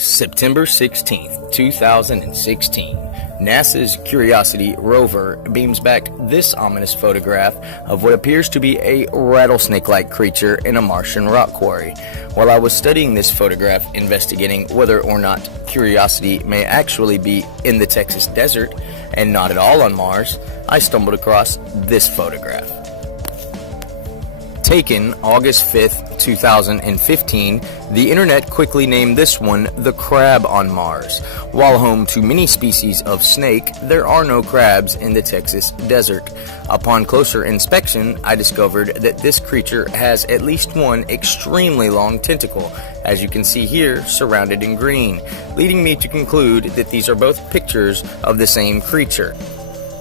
September 16th, 2016, NASA's Curiosity rover beams back this ominous photograph of what appears to be a rattlesnake-like creature in a Martian rock quarry. While I was studying this photograph, investigating whether or not Curiosity may actually be in the Texas desert and not at all on Mars, I stumbled across this photograph. Taken August 5th, 2015, the internet quickly named this one the crab on Mars. While home to many species of snake, there are no crabs in the Texas desert. Upon closer inspection, I discovered that this creature has at least one extremely long tentacle, as you can see here, surrounded in green, leading me to conclude that these are both pictures of the same creature.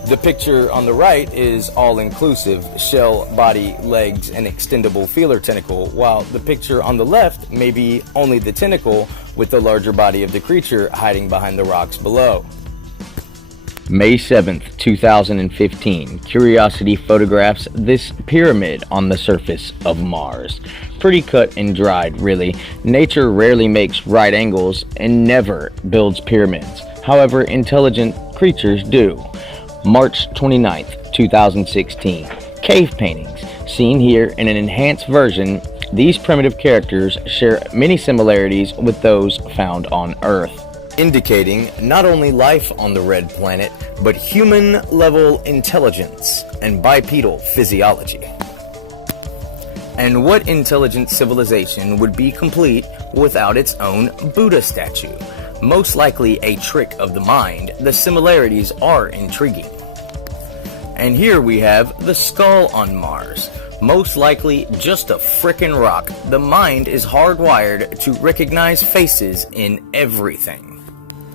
The picture on the right is all-inclusive, shell, body, legs, and extendable feeler tentacle, while the picture on the left may be only the tentacle with the larger body of the creature hiding behind the rocks below. May 7th, 2015, Curiosity photographs this pyramid on the surface of Mars. Pretty cut and dried, really. Nature rarely makes right angles and never builds pyramids. However, intelligent creatures do. March 29th, 2016. Cave paintings. Seen here in an enhanced version, these primitive characters share many similarities with those found on Earth, indicating not only life on the red planet, but human-level intelligence and bipedal physiology. And what intelligent civilization would be complete without its own Buddha statue? Most likely a trick of the mind, the similarities are intriguing. And here we have the skull on Mars. Most likely just a frickin' rock. The mind is hardwired to recognize faces in everything.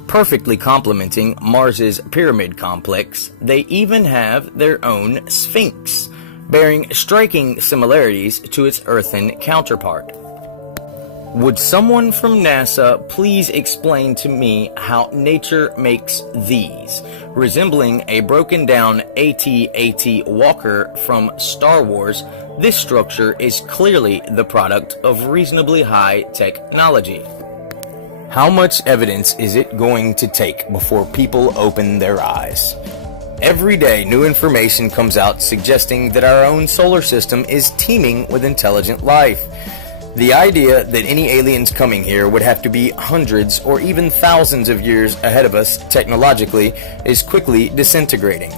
Perfectly complementing Mars's pyramid complex, they even have their own Sphinx, bearing striking similarities to its earthen counterpart. Would someone from NASA please explain to me how nature makes these? Resembling a broken down AT-AT walker from Star Wars, this structure is clearly the product of reasonably high technology. How much evidence is it going to take before people open their eyes? Every day, new information comes out suggesting that our own solar system is teeming with intelligent life. The idea that any aliens coming here would have to be hundreds or even thousands of years ahead of us technologically is quickly disintegrating.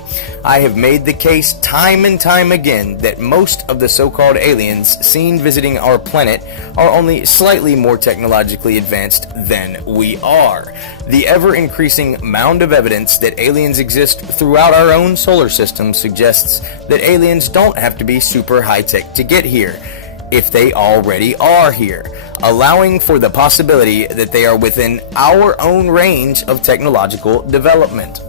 I have made the case time and time again that most of the so-called aliens seen visiting our planet are only slightly more technologically advanced than we are. The ever-increasing mound of evidence that aliens exist throughout our own solar system suggests that aliens don't have to be super high-tech to get here, if they already are here, allowing for the possibility that they are within our own range of technological development.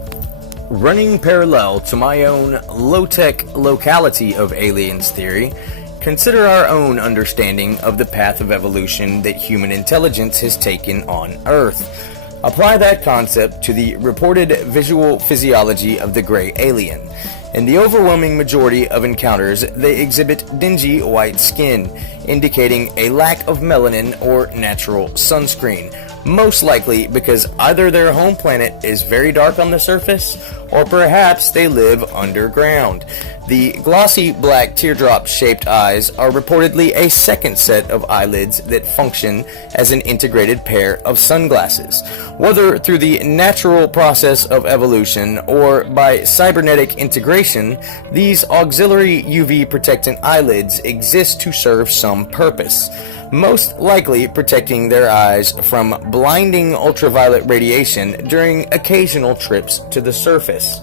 Running parallel to my own low-tech locality of aliens theory, consider our own understanding of the path of evolution that human intelligence has taken on Earth. Apply that concept to the reported visual physiology of the gray alien. In the overwhelming majority of encounters, they exhibit dingy white skin, indicating a lack of melanin or natural sunscreen, most likely because either their home planet is very dark on the surface, or perhaps they live underground. The glossy black teardrop-shaped eyes are reportedly a second set of eyelids that function as an integrated pair of sunglasses. Whether through the natural process of evolution or by cybernetic integration, these auxiliary UV protectant eyelids exist to serve some purpose, most likely protecting their eyes from blinding ultraviolet radiation during occasional trips to the surface.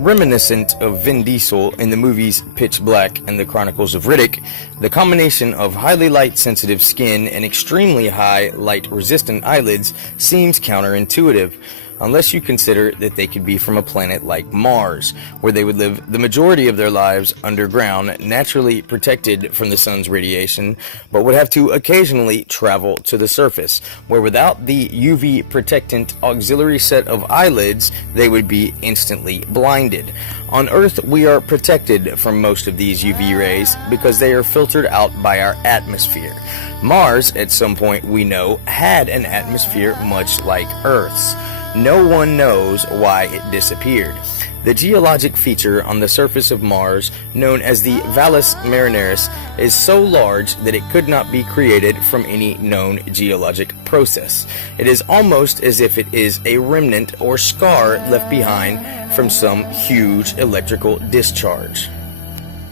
Reminiscent of Vin Diesel in the movies Pitch Black and the Chronicles of Riddick, the combination of highly light-sensitive skin and extremely high light-resistant eyelids seems counterintuitive. unless you consider that they could be from a planet like Mars, where they would live the majority of their lives underground, naturally protected from the sun's radiation, but would have to occasionally travel to the surface, where without the UV protectant auxiliary set of eyelids, they would be instantly blinded. On Earth, we are protected from most of these UV rays because they are filtered out by our atmosphere. Mars, at some point we know, had an atmosphere much like Earth's. No one knows why it disappeared. The geologic feature on the surface of Mars, known as the Valles Marineris, is so large that it could not be created from any known geologic process. It is almost as if it is a remnant or scar left behind from some huge electrical discharge.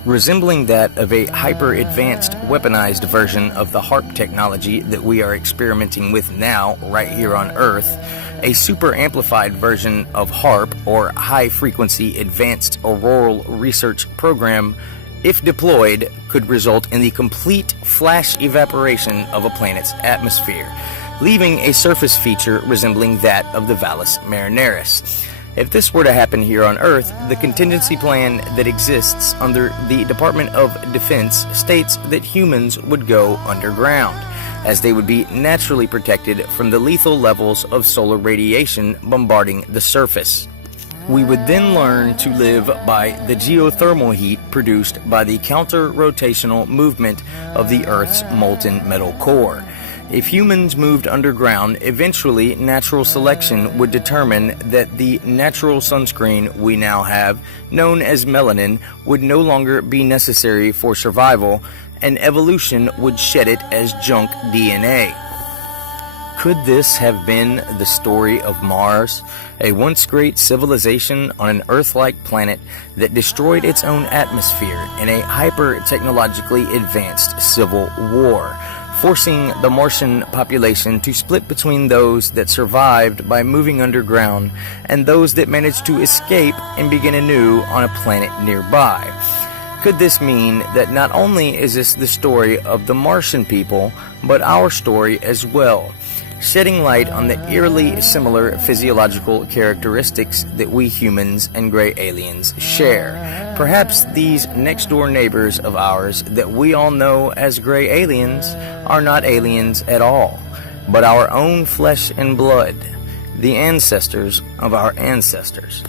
Resembling that of a hyper-advanced, weaponized version of the HARP technology that we are experimenting with now, right here on Earth, a super-amplified version of HARP, or High Frequency Advanced Auroral Research Program, if deployed, could result in the complete flash evaporation of a planet's atmosphere, leaving a surface feature resembling that of the Valles Marineris. If this were to happen here on Earth, the contingency plan that exists under the Department of Defense states that humans would go underground, as they would be naturally protected from the lethal levels of solar radiation bombarding the surface. We would then learn to live by the geothermal heat produced by the counter-rotational movement of the Earth's molten metal core. If humans moved underground, eventually natural selection would determine that the natural sunscreen we now have, known as melanin, would no longer be necessary for survival, and evolution would shed it as junk DNA. Could this have been the story of Mars, a once great civilization on an Earth-like planet that destroyed its own atmosphere in a hyper-technologically advanced civil war, forcing the Martian population to split between those that survived by moving underground and those that managed to escape and begin anew on a planet nearby? Could this mean that not only is this the story of the Martian people, but our story as well, shedding light on the eerily similar physiological characteristics that we humans and gray aliens share? Perhaps these next-door neighbors of ours that we all know as gray aliens are not aliens at all, but our own flesh and blood, the ancestors of our ancestors.